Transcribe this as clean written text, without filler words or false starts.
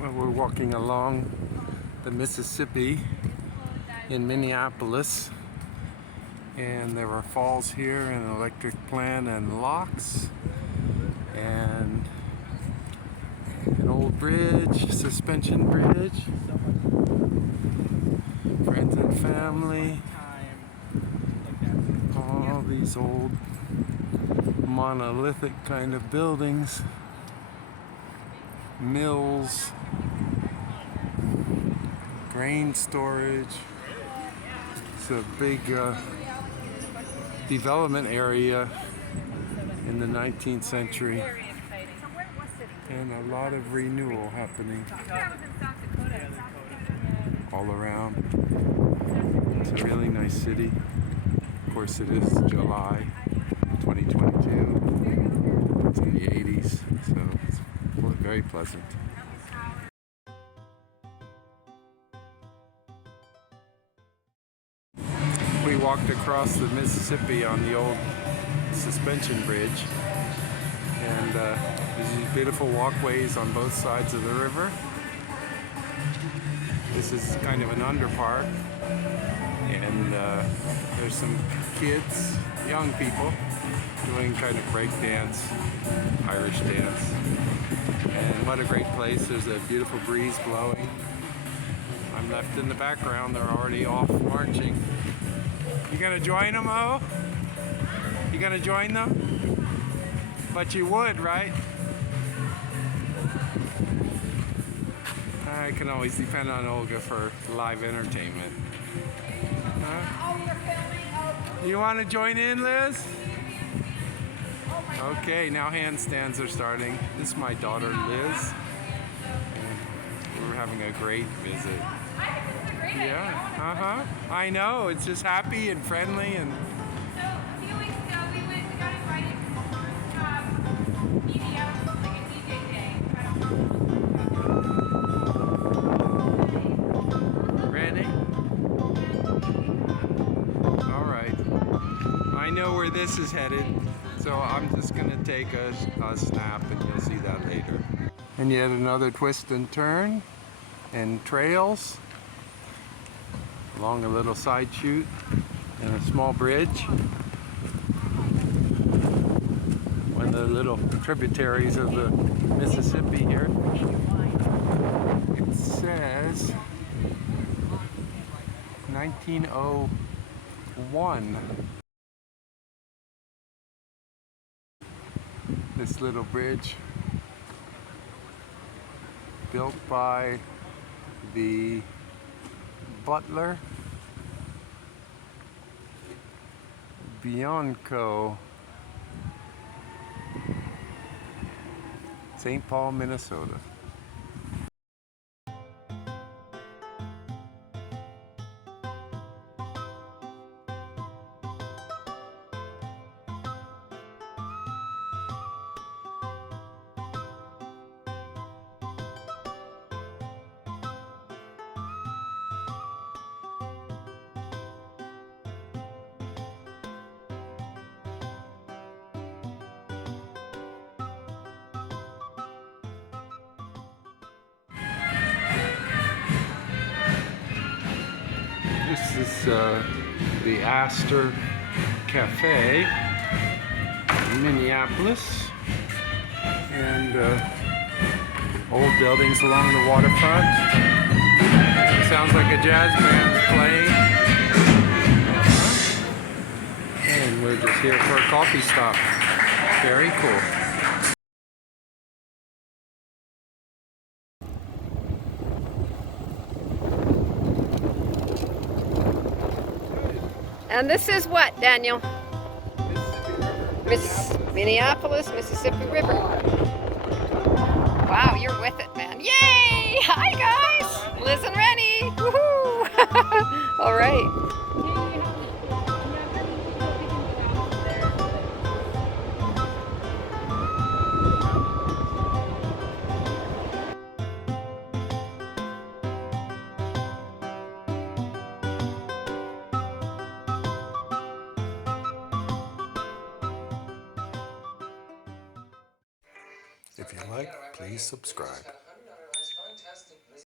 Well, we're walking along the Mississippi in Minneapolis, and there are falls here and an electric plant and locks and an old bridge, suspension bridge, friends and family, all these old monolithic kind of buildings, mills, grain storage. It's a big development area in the 19th century, and a lot of renewal happening all around. It's a really nice city. Of course, it is July 2022. It's in the 80s, so it's very pleasant. We walked across the Mississippi on the old suspension bridge, and there's these beautiful walkways on both sides of the river. This is kind of an underpark, and there's some kids, young people, doing kind of break dance, Irish dance. And what a great place. There's a beautiful breeze blowing. I'm left in the background. They're already off marching. You gonna join them, oh? You gonna join them? But you would, right? I can always depend on Olga for live entertainment. Huh? You want to join in, Liz? Okay, now handstands are starting. This is my daughter, Liz. And we're having a great visit. Yeah, I know, it's just happy and friendly. And so a few weeks ago we got invited to the first media, like a DJ day. Ready? Alright. I know where this is headed, so I'm just going to take a snap and you'll see that later. And yet another twist and turn and trails along a little side chute and a small bridge. One of the little tributaries of the Mississippi here. It says 1901. This little bridge built by the butler Bianco, St. Paul, Minnesota. This is the Astor Cafe in Minneapolis, and old buildings along the waterfront. It sounds like a jazz band playing. And we're just here for a coffee stop. Very cool. And this is what, Daniel? Minneapolis, Mississippi River. Wow, you're with it, man. Yay! Hi, guys! Liz and Rennie! Woohoo! All right. If you like, please subscribe.